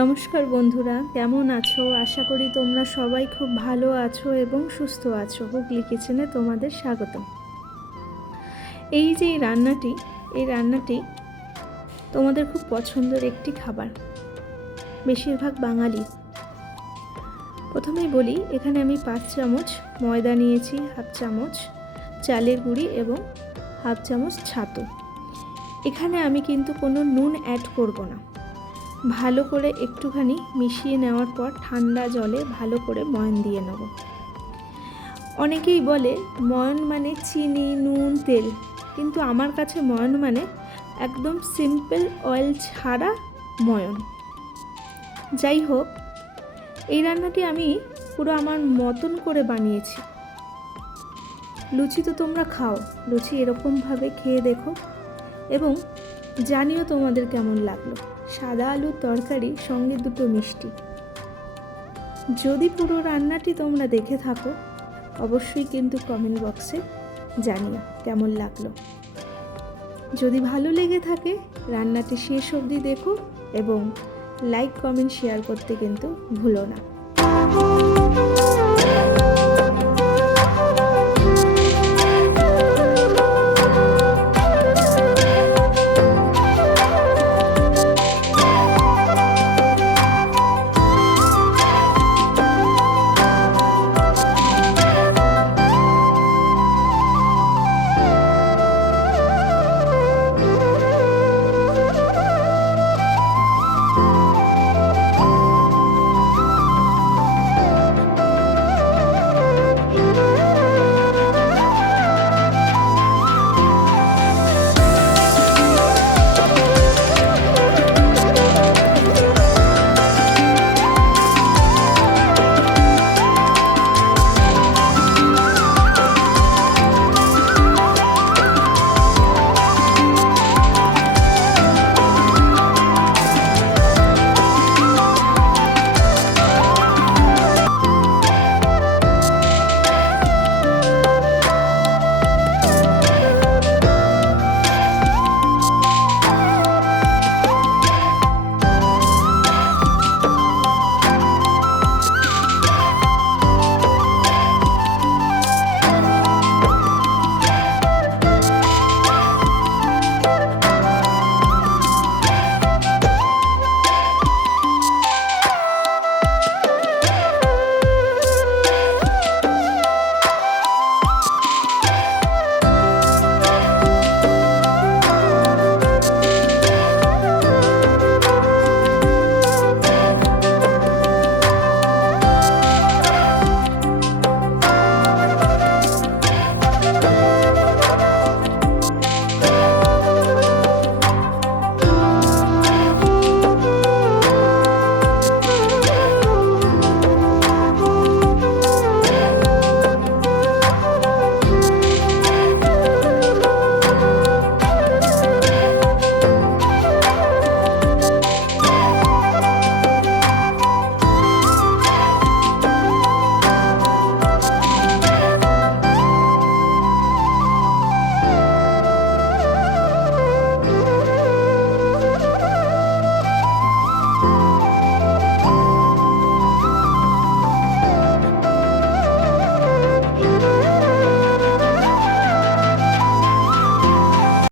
নমস্কার বন্ধুরা, কেমন আছো? আশা করি তোমরা সবাই খুব ভালো আছো এবং সুস্থ আছো। হুগলি কিচেনে তোমাদের স্বাগতম। এই যে এই রান্নাটি তোমাদের খুব পছন্দের একটি খাবার, বেশিরভাগ বাঙালি। প্রথমেই বলি, এখানে আমি 5 চামচ ময়দা নিয়েছি, হাফ চামচ চালের গুঁড়ি এবং হাফ চামচ ছাতু। এখানে আমি কিন্তু কোনো নুন অ্যাড করব না। ভালো করে একটুখানি মিশিয়ে নেওয়ার পর ঠান্ডা জলে ভালো করে ময়ান দিয়ে নেব। অনেকেই বলে ময়ান মানে চিনি, নুন, তেল, কিন্তু আমার কাছে ময়ান মানে একদম সিম্পল অয়েল ছাড়া ময়ান। যাই হোক, এই রান্নাটি আমি পুরো আমার মতন করে বানিয়েছি। লুচি তো তোমরা খাও, লুচি এরকমভাবে খেয়ে দেখো এবং জানিও তোমাদের কেমন লাগলো। সাদা আলুর তরকারি, সঙ্গে 2 মিষ্টি। যদি পুরো রান্নাটি তোমরা দেখে থাকো, অবশ্যই কিন্তু কমেন্ট বক্সে জানিও কেমন লাগলো। যদি ভালো লেগে থাকে রান্নাটি শেষ অবধি দেখো এবং লাইক, কমেন্ট, শেয়ার করতে কিন্তু ভুলো না।